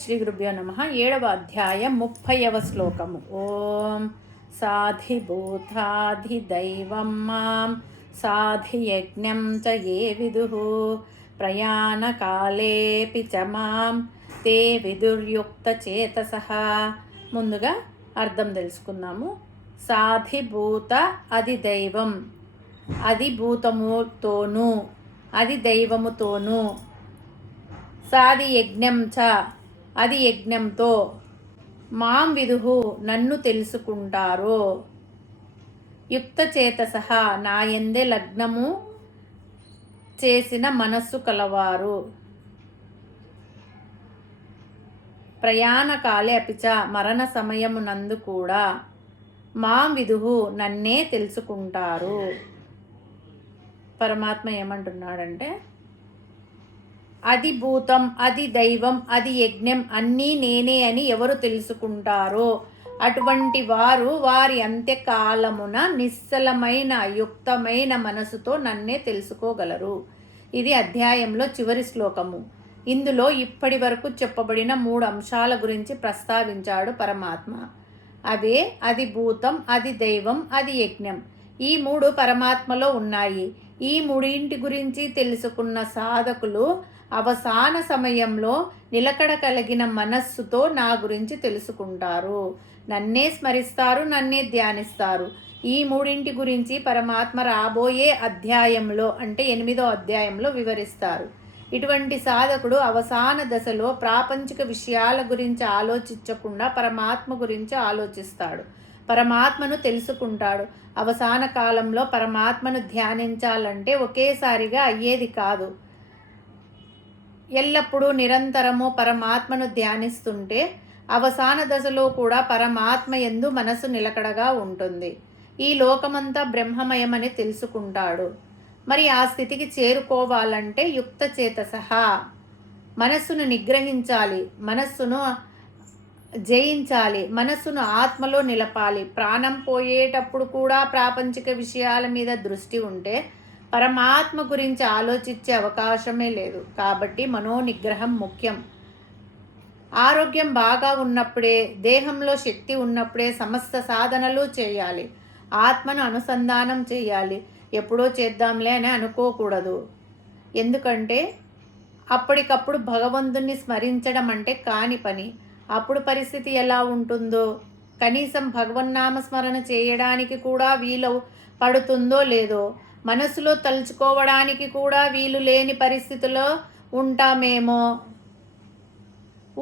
శ్రీ గురుభ్యో నమ. 7వ అధ్యాయం 30వ శ్లోకము. ఓం సాధిభూతాధిదైవం మాం సాధియజ్ఞం చ ఏ విదుః ప్రయాణకాలేపి చ మాం తే విదుర్యుక్తచేతసః. ముందుగా అర్థం తెలుసుకుందాము. సాధిభూత అది దైవం, అది భూతముతోనూ అది దైవముతోనూ, సాది యజ్ఞం చ అది యజ్ఞంతో, మాం విదుహు నన్ను తెలుసుకుంటారో, యుక్తచేతసః నాయందే లగ్నము చేసిన మనస్సు కలవారు, ప్రయాణకాలే అపిచ మరణ సమయమునందు కూడా, మాం విదుహు నన్నే తెలుసుకుంటారు. పరమాత్మ ఏమంటున్నాడంటే, అది భూతం, అది దైవం, అది యజ్ఞం అన్నీ నేనే అని ఎవరు తెలుసుకుంటారో అటువంటి వారు వారి అంత్యకాలమున నిశ్చలమైన యుక్తమైన మనసుతో నన్నే తెలుసుకోగలరు. ఇది అధ్యాయంలో చివరి శ్లోకము. ఇందులో ఇప్పటి వరకు చెప్పబడిన 3 అంశాల గురించి ప్రస్తావించాడు పరమాత్మ. అవే అది భూతం, అది దైవం, అది యజ్ఞం. ఈ 3 పరమాత్మలో ఉన్నాయి. ఈ 3 గురించి తెలుసుకున్న సాధకులు అవసాన సమయంలో నిలకడ కలిగిన మనస్సుతో నా గురించి తెలుసుకుంటారు, నన్నే స్మరిస్తారు, నన్నే ధ్యానిస్తారు. ఈ 3 గురించి పరమాత్మ రాబోయే అధ్యాయంలో అంటే 8వ అధ్యాయంలో వివరిస్తారు. ఇటువంటి సాధకుడు అవసాన దశలో ప్రాపంచిక విషయాల గురించి ఆలోచించకుండా పరమాత్మ గురించి ఆలోచిస్తాడు, పరమాత్మను తెలుసుకుంటాడు. అవసాన కాలంలో పరమాత్మను ధ్యానించాలంటే ఒకేసారిగా అయ్యేది కాదు. ఎల్లప్పుడూ నిరంతరము పరమాత్మను ధ్యానిస్తుంటే అవసాన దశలో కూడా పరమాత్మ యందు మనసు నిలకడగా ఉంటుంది. ఈ లోకమంతా బ్రహ్మమయమని తెలుసుకుంటాడు. మరి ఆ స్థితికి చేరుకోవాలంటే యుక్తచేతసః మనస్సును నిగ్రహించాలి, మనస్సును జయించాలి, మనస్సును ఆత్మలో నిలపాలి. ప్రాణం పోయేటప్పుడు కూడా ప్రాపంచిక విషయాల మీద దృష్టి ఉంటే పరమాత్మ గురించి ఆలోచించే అవకాశమే లేదు. కాబట్టి మనోనిగ్రహం ముఖ్యం. ఆరోగ్యం బాగా ఉన్నప్పుడే, దేహంలో శక్తి ఉన్నప్పుడే సమస్త సాధనలు చేయాలి. ఆత్మను అనుసంధానం చేయాలి. ఎప్పుడో చేద్దాంలే అని అనుకోకూడదు. ఎందుకంటే అప్పటికప్పుడు భగవంతుణ్ణి స్మరించడం అంటే కాని పని. అప్పుడు పరిస్థితి ఎలా ఉంటుందో, కనీసం భగవన్నామస్మరణ చేయడానికి కూడా వీలు పడుతుందో లేదో, మనసులో తలుచుకోవడానికి కూడా వీలు లేని పరిస్థితిలో ఉంటామేమో.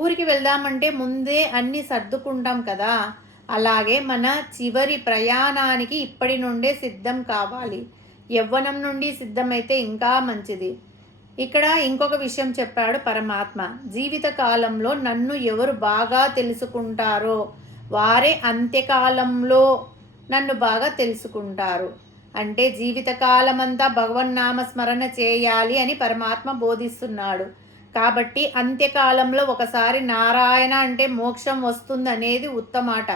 ఊరికి వెళ్దామంటే ముందే అన్నీ సర్దుకుంటాం కదా. అలాగే మన చివరి ప్రయాణానికి ఇప్పటి నుండే సిద్ధం కావాలి. యవ్వనం నుండి సిద్ధమైతే ఇంకా మంచిది. ఇక్కడ ఇంకొక విషయం చెప్పాడు పరమాత్మ. జీవిత కాలంలో నన్ను ఎవరు బాగా తెలుసుకుంటారో వారే అంత్యకాలంలో నన్ను బాగా తెలుసుకుంటారు. అంటే జీవితకాలమంతా భగవన్నామస్మరణ చేయాలి అని పరమాత్మ బోధిస్తున్నాడు. కాబట్టి అంత్యకాలంలో ఒకసారి నారాయణ అంటే మోక్షం వస్తుందనేది ఉత్తమాట.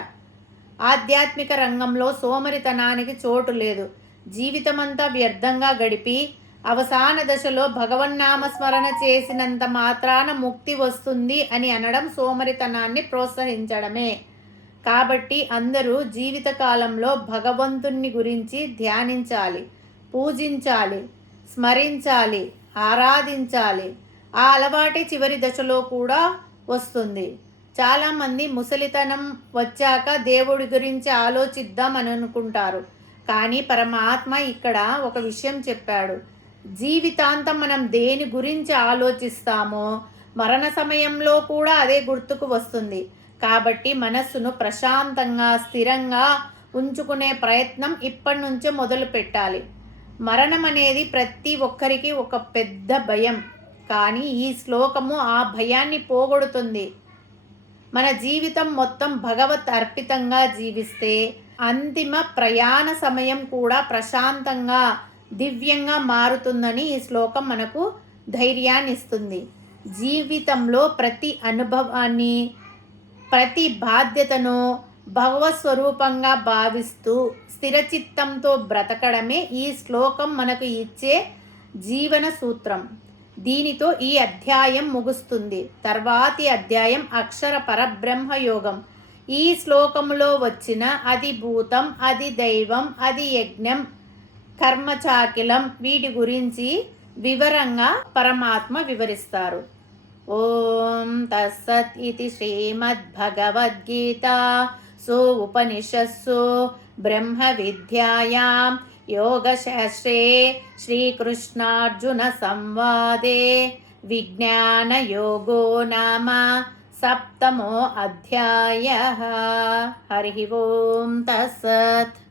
ఆధ్యాత్మిక రంగంలో సోమరితనానికి చోటు లేదు. జీవితమంతా వ్యర్థంగా గడిపి అవసాన దశలో భగవన్నామస్మరణ చేసినంత మాత్రాన ముక్తి వస్తుంది అని అనడం సోమరితనాన్ని ప్రోత్సహించడమే. కాబట్టి అందరూ జీవితకాలంలో భగవంతుని గురించి ధ్యానించాలి, పూజించాలి, స్మరించాలి, ఆరాధించాలి. ఆ అలవాటే చివరి దశలో కూడా వస్తుంది. చాలామంది ముసలితనం వచ్చాక దేవుడి గురించి ఆలోచిద్దాం అని అనుకుంటారు. కానీ పరమాత్మ ఇక్కడ ఒక విషయం చెప్పాడు. జీవితాంతం మనం దేని గురించి ఆలోచిస్తామో మరణ సమయంలో కూడా అదే గుర్తుకు వస్తుంది. కాబట్టి మనస్సును ప్రశాంతంగా స్థిరంగా ఉంచుకునే ప్రయత్నం ఇప్పటి నుంచే మొదలు పెట్టాలి. మరణం అనేది ప్రతి ఒక్కరికి ఒక పెద్ద భయం. కానీ ఈ శ్లోకము ఆ భయాన్ని పోగొడుతుంది. మన జీవితం మొత్తం భగవత్ అర్పితంగా జీవిస్తే అంతిమ ప్రయాణ సమయం కూడా ప్రశాంతంగా దివ్యంగా మారుతుందని ఈ శ్లోకం మనకు ధైర్యాన్ని ఇస్తుంది. జీవితంలో ప్రతి అనుభవాన్ని, ప్రతి బాధ్యతను భగవత్ స్వరూపంగా భావిస్తూ స్థిరచిత్తంతో బ్రతకడమే ఈ శ్లోకం మనకు ఇచ్చే జీవన సూత్రం. దీనితో ఈ అధ్యాయం ముగుస్తుంది. తర్వాతి అధ్యాయం అక్షర పరబ్రహ్మ యోగం. ఈ శ్లోకంలో వచ్చిన అది భూతం, అది దైవం, అది యజ్ఞం, కర్మచాకిలం వీటి గురించి వివరంగా పరమాత్మ వివరిస్తారు. ఓం తస్సత్ ఇది శ్రీమద్భగవద్గీతా సో ఉపనిషత్సు బ్రహ్మ విద్యాయాం యోగశాస్త్రే శ్రీకృష్ణార్జున సంవాదే విజ్ఞానయోగో నామ సప్తమో అధ్యాయః. హరి ఓం తస్సత్.